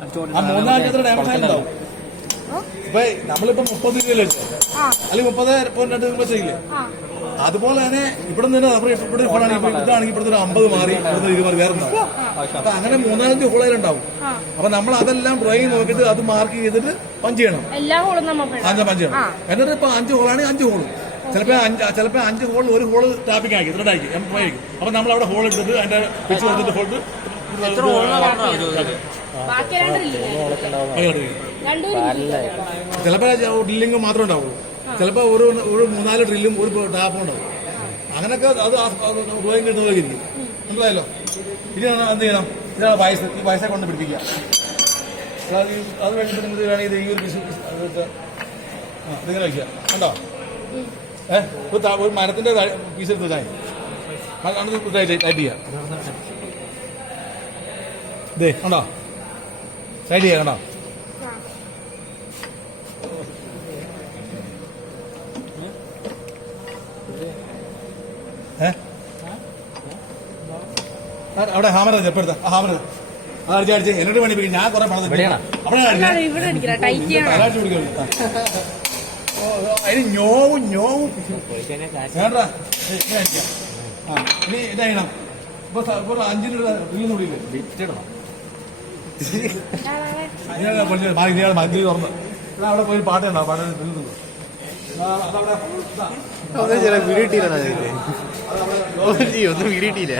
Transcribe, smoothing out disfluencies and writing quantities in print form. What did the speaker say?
ആ മൂന്നാഴ്ച എത്ര ഡാമേജ് ആയിട്ടുണ്ടാവും? ഇപ്പൊ നമ്മളിപ്പോ 30 രൂപ അടിച്ചോ, അല്ലെങ്കിൽ 30.2 ചെയ്യില്ലേ? അതുപോലെ തന്നെ ഇവിടെ നിന്ന് ഇവിടെ ഹോളാണെങ്കിൽ ഇതാണെങ്കിൽ ഇവിടുത്തെ ഒരു 50 മാറി ഇവിടുത്തെ 20 മാറി വേറെ ഉണ്ടാവും. അപ്പൊ അങ്ങനെ 3-5 ഹോളുകളുണ്ടാവും. അപ്പൊ നമ്മൾ അതെല്ലാം ഡ്രോയിങ് നോക്കിയിട്ട് അത് മാർക്ക് ചെയ്തിട്ട് പഞ്ച് ചെയ്യണം. പഞ്ച് ചെയ്യണം. എന്നിട്ട് ഇപ്പൊ 5 ഹോളാണെങ്കിൽ 5 ഹോള്, ചിലപ്പോ 5 ഹോളിൽ ഒരു ഹോള് ടാപ്പിംഗ് ആക്കി ത്രെഡാക്കി ആയിരിക്കും. അപ്പൊ നമ്മൾ അവിടെ ഹോൾ എടുത്തിട്ട് അതിന്റെ പിച്ച് കൊടുത്തിട്ട് ഹോൾട്ട് ചിലപ്പോ ഡ്രില്ലിംഗ് മാത്രമേ ഉണ്ടാവുള്ളൂ, ചിലപ്പോ ഒരു 3-4 ഡ്രില്ലും ഒരു ടാപ്പും ഉണ്ടാവും. അങ്ങനെയൊക്കെ അത് ഡ്രോയിങ് കിട്ടുന്നതൊക്കെ ഇരിക്കും. മനസ്സിലായല്ലോ? ഇനി എന്ത് ചെയ്യണം? ഇതാണ് വയസ്സ്. ഈ വയസ്സെ കൊണ്ട് പിടിപ്പിക്കുക. അത് കഴിഞ്ഞിട്ട് നിങ്ങൾ വേണമെങ്കിൽ ഈ ഒരു പീസ് ഇതിങ്ങനെ വയ്ക്കുക. കണ്ടോ? ഒരു മരത്തിന്റെ പീസ് എടുത്ത് വെച്ചാൽ ടൈറ്റ് ചെയ്യാം. ഇതേ കണ്ടോ? ടൈറ്റ് ചെയ്യാം. കണ്ടോ? അവിടെ ഹാമർ ചെപ്പെടുത്ത ഹാമർ അടിച്ച് എന്നിട്ട് പണിപ്പിക്കും. ഞാൻ കുറെ പണം അതിന് ഞോവും വേണ്ട. ഇനി ഇതായണം. ഇപ്പൊ 5 രൂപ ഡ്രില്ല് കൂടിയില്ലേ? മന്ത്രി തുറന്ന് അവിടെ പോയി പാട്ടുണ്ടാവും. പാട്ട് ഒന്നും വീടിയിട്ടില്ല.